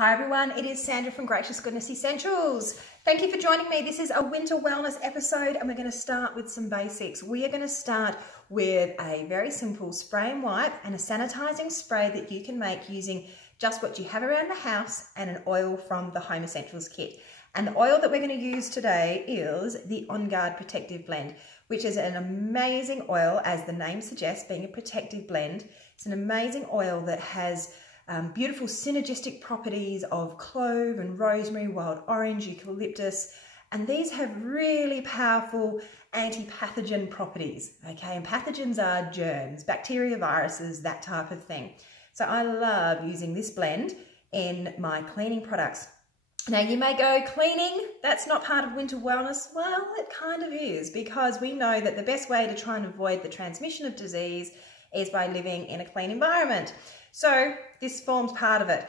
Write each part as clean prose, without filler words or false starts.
Hi everyone, it is Sandra from Gracious Goodness Essentials. Thank you for joining me. This is a winter wellness episode and we're going to start with some basics. We are going to start with a very simple spray and wipe and a sanitizing spray that you can make using just what you have around the house and an oil from the Home Essentials kit. And the oil that we're going to use today is the On Guard Protective Blend, which is an amazing oil, as the name suggests, being a protective blend. It's an amazing oil that has beautiful synergistic properties of clove and rosemary, wild orange, eucalyptus, and these have really powerful anti-pathogen properties, okay? And pathogens are germs, bacteria, viruses, that type of thing. So I love using this blend in my cleaning products. Now you may go, cleaning, that's not part of winter wellness. Well, it kind of is, because we know that the best way to try and avoid the transmission of disease is by living in a clean environment. So this forms part of it.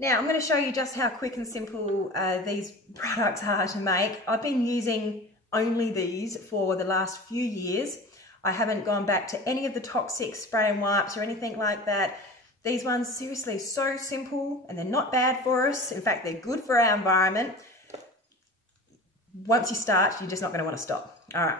Now I'm going to show you just how quick and simple these products are to make. I've been using only these for the last few years. I haven't gone back to any of the toxic spray and wipes or anything like that. These ones, seriously, so simple, and they're not bad for us. In fact, they're good for our environment. Once you start, you're just not going to want to stop. All right.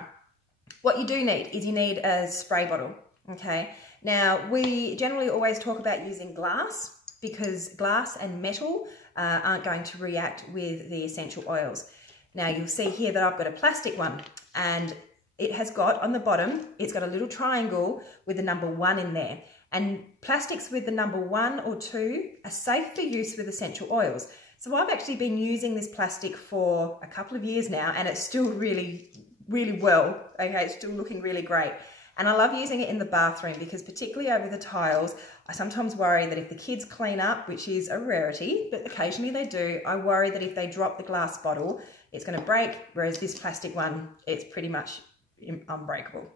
What you do need is you need a spray bottle, okay? Now, we generally always talk about using glass because glass and metal aren't going to react with the essential oils. Now, you'll see here that I've got a plastic one, and it has got, on the bottom, it's got a little triangle with the number 1 in there. And plastics with the number 1 or 2 are safe for use with essential oils. So I've actually been using this plastic for a couple of years now, and it's still really well, okay? It's still looking really great. And I love using it in the bathroom because particularly over the tiles, I sometimes worry that if the kids clean up, which is a rarity, but occasionally they do, I worry that if they drop the glass bottle, it's going to break, whereas this plastic one, it's pretty much unbreakable.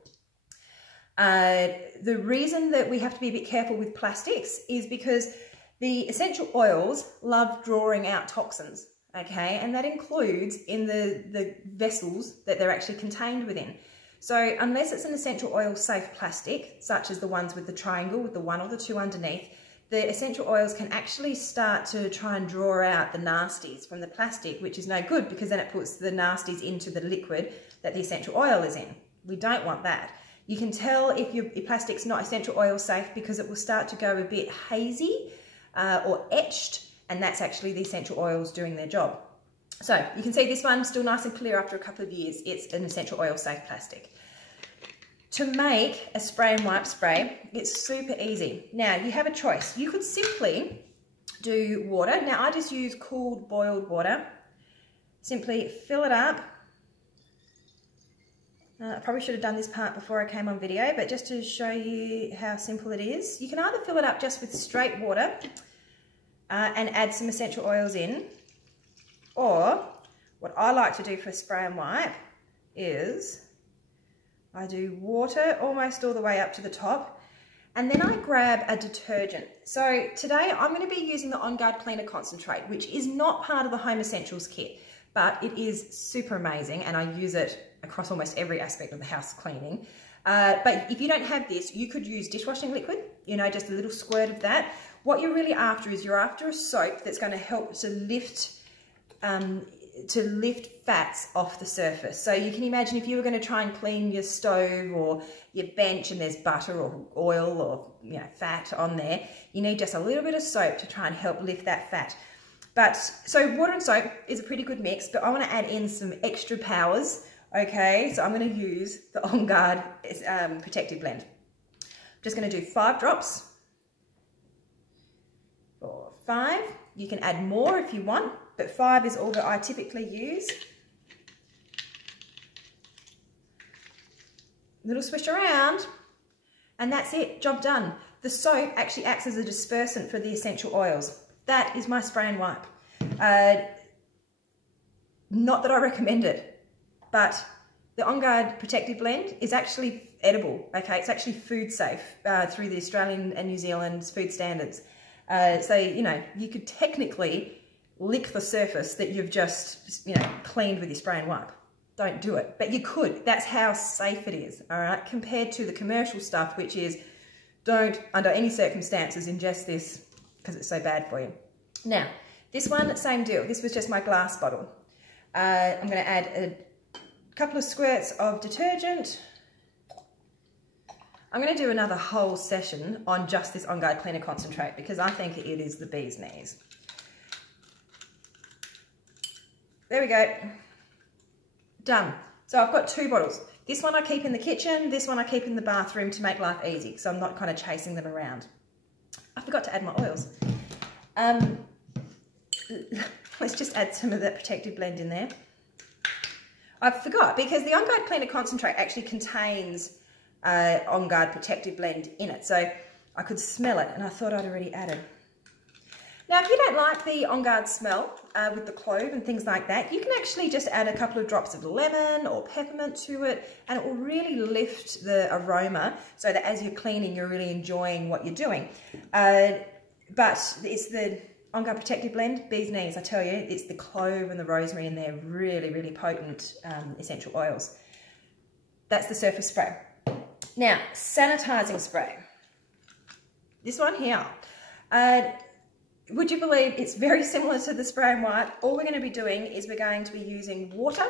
The reason that we have to be a bit careful with plastics is because the essential oils love drawing out toxins, okay? And that includes in the vessels that they're actually contained within. So unless it's an essential oil safe plastic, such as the ones with the triangle with the 1 or the 2 underneath, the essential oils can actually start to try and draw out the nasties from the plastic, which is no good because then it puts the nasties into the liquid that the essential oil is in. We don't want that. You can tell if your plastic's not essential oil safe because it will start to go a bit hazy or etched, and that's actually the essential oils doing their job. So you can see this one's still nice and clear after a couple of years. It's an essential oil safe plastic. To make a spray and wipe spray, it's super easy. Now you have a choice. You could simply do water. Now I just use cooled boiled water. Simply fill it up. I probably should have done this part before I came on video, but just to show you how simple it is. You can either fill it up just with straight water and add some essential oils in, or what I like to do for spray and wipe is I do water almost all the way up to the top, and then I grab a detergent. So today I'm going to be using the On Guard Cleaner Concentrate, which is not part of the Home Essentials kit, but it is super amazing and I use it across almost every aspect of the house cleaning. But if you don't have this, you could use dishwashing liquid, you know, just a little squirt of that. What you're really after is you're after a soap that's going to help to lift fats off the surface. So you can imagine if you were going to try and clean your stove or your bench and there's butter or oil or fat on there, you need just a little bit of soap to try and help lift that fat. But so water and soap is a pretty good mix, but I want to add in some extra powers. Okay, so I'm going to use the On Guard Protective Blend. I'm just going to do 5 drops. 4, 5. You can add more if you want, but 5 is all that I typically use. Little swish around, and that's it, job done. The soap actually acts as a dispersant for the essential oils. That is my spray and wipe. Not that I recommend it, but the On Guard Protective Blend is actually edible, okay? It's actually food safe through the Australian and New Zealand's food standards. So, you could technically lick the surface that you've just, cleaned with your spray and wipe. Don't do it, but you could. That's how safe it is, all right? Compared to the commercial stuff, which is don't, under any circumstances, ingest this because it's so bad for you. Now, This one, same deal. This was just my glass bottle. I'm going to add a couple of squirts of detergent. I'm going to do another whole session on just this On Guard Cleaner Concentrate because I think it is the bee's knees. There we go. Done. So I've got 2 bottles. This one I keep in the kitchen, this one I keep in the bathroom to make life easy, so I'm not kind of chasing them around. I forgot to add my oils. Let's just add some of that protective blend in there. I forgot because the On Guard Cleaner Concentrate actually contains On Guard protective blend in it, so I could smell it and I thought I'd already added. Now, if you don't like the On Guard smell with the clove and things like that, you can actually just add a couple of drops of lemon or peppermint to it, and it will really lift the aroma so that as you're cleaning, you're really enjoying what you're doing. But it's the On Guard protective blend, bee's knees, I tell you, it's the clove and the rosemary in there, really, really potent essential oils. That's the surface spray. Now, sanitizing spray. This one here. Would you believe it's very similar to the spray and wipe? All we're going to be doing is we're going to be using water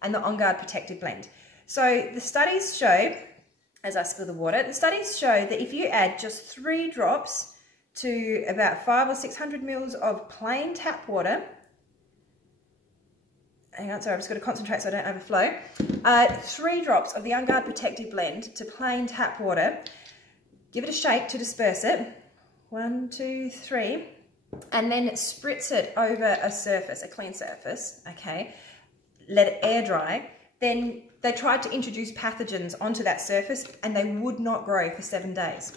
and the On Guard protective blend. So the studies show, as I spill the water, the studies show that if you add just 3 drops to about 500 or 600 mils of plain tap water, hang on, sorry, I've just got to concentrate so I don't overflow. 3 drops of the On Guard protective blend to plain tap water, give it a shake to disperse it, 1, 2, 3, and then spritz it over a surface, a clean surface, okay, let it air dry. Then they tried to introduce pathogens onto that surface and they would not grow for 7 days.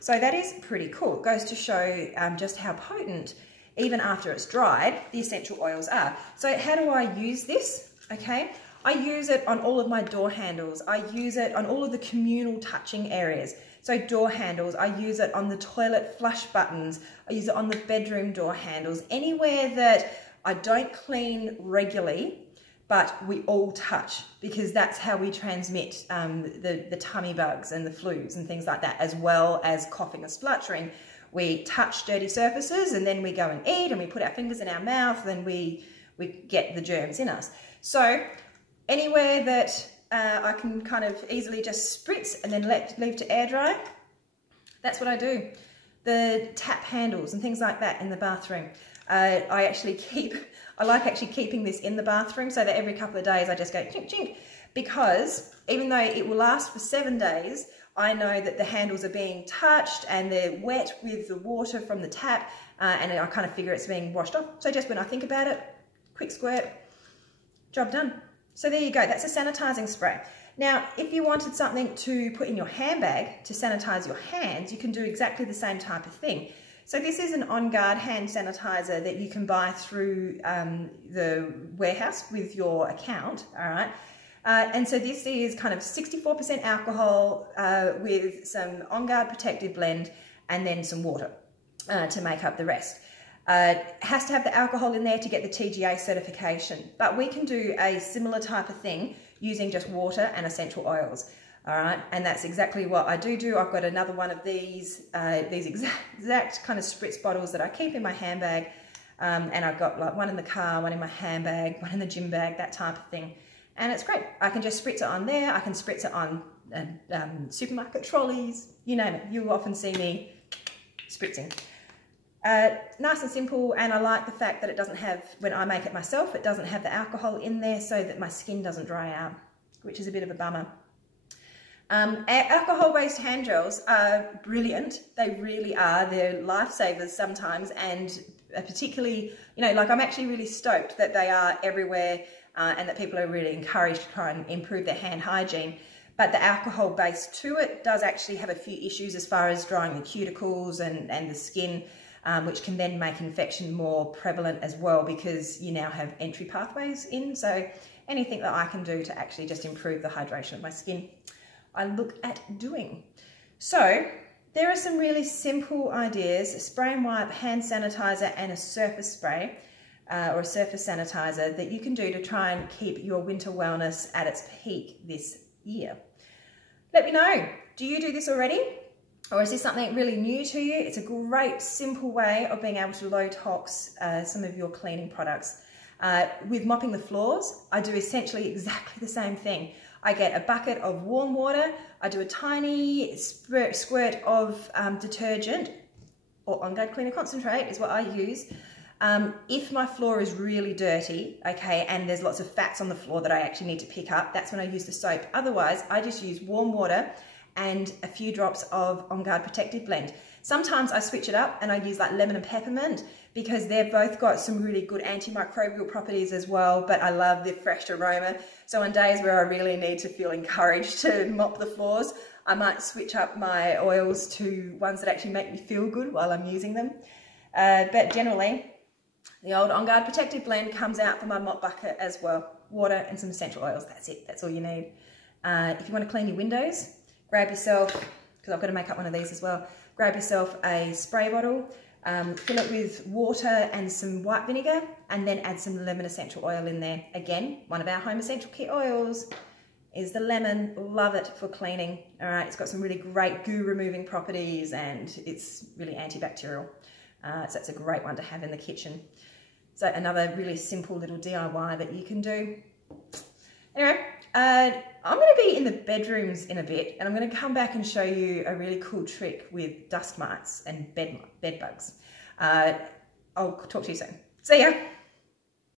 So that is pretty cool. It goes to show just how potent, even after it's dried, the essential oils are. So how do I use this? Okay, I use it on all of my door handles. I use it on all of the communal touching areas. So door handles, I use it on the toilet flush buttons. I use it on the bedroom door handles. Anywhere that I don't clean regularly, but we all touch, because that's how we transmit the tummy bugs and the flus and things like that, as well as coughing and spluttering. We touch dirty surfaces and then we go and eat and we put our fingers in our mouth and we get the germs in us. So anywhere that I can kind of easily just spritz and then leave to air dry, that's what I do. The tap handles and things like that in the bathroom. I like actually keeping this in the bathroom so that every couple of days I just go chink chink, because even though it will last for 7 days, I know that the handles are being touched and they're wet with the water from the tap, and I kind of figure it's being washed off. So just when I think about it, quick squirt, job done. So there you go, that's a sanitizing spray. Now, if you wanted something to put in your handbag to sanitize your hands, you can do exactly the same type of thing. So this is an On Guard hand sanitizer that you can buy through the warehouse with your account, all right? And so this is kind of 64% alcohol with some On Guard protective blend and then some water to make up the rest. It has to have the alcohol in there to get the TGA certification, but we can do a similar type of thing using just water and essential oils. All right, and that's exactly what I do. I've got another one of these exact kind of spritz bottles that I keep in my handbag, and I've got like one in the car, one in my handbag, one in the gym bag, that type of thing. And it's great. I can just spritz it on there. I can spritz it on supermarket trolleys, you name it. You'll often see me spritzing. Nice and simple, and I like the fact that it doesn't have, when I make it myself, it doesn't have the alcohol in there so that my skin doesn't dry out, which is a bit of a bummer. Alcohol-based hand gels are brilliant. They really are. They're lifesavers sometimes, and particularly, you know, like I'm actually really stoked that they are everywhere and that people are really encouraged to try and improve their hand hygiene. But the alcohol base to it does actually have a few issues as far as drying the cuticles and the skin, which can then make infection more prevalent as well, because you now have entry pathways in. So anything that I can do to actually just improve the hydration of my skin, I look at doing. So there are some really simple ideas: a spray and wipe, hand sanitizer, and a surface spray or a surface sanitizer that you can do to try and keep your winter wellness at its peak this year. Let me know, do you do this already? Or is this something really new to you? It's a great, simple way of being able to low tox some of your cleaning products. With mopping the floors, I do essentially exactly the same thing. I get a bucket of warm water, I do a tiny squirt of detergent, or On Guard Cleaner Concentrate is what I use. If my floor is really dirty, okay, and there's lots of fats on the floor that I actually need to pick up, that's when I use the soap. Otherwise, I just use warm water and a few drops of On Guard Protective Blend. Sometimes I switch it up and I use like lemon and peppermint because they've both got some really good antimicrobial properties as well, but I love the fresh aroma. So on days where I really need to feel encouraged to mop the floors, I might switch up my oils to ones that actually make me feel good while I'm using them. But generally, the old On Guard Protective Blend comes out for my mop bucket as well. Water and some essential oils, that's it, that's all you need. If you want to clean your windows, grab yourself, because I've got to make up one of these as well, grab yourself a spray bottle, fill it with water and some white vinegar, and then add some lemon essential oil in there. Again, one of our home essential kit oils is the lemon. Love it for cleaning. All right, it's got some really great goo removing properties and it's really antibacterial. So it's a great one to have in the kitchen. So another really simple little DIY that you can do. Anyway, I'm going to be in the bedrooms in a bit and I'm going to come back and show you a really cool trick with dust mites and bed bugs. I'll talk to you soon. See ya!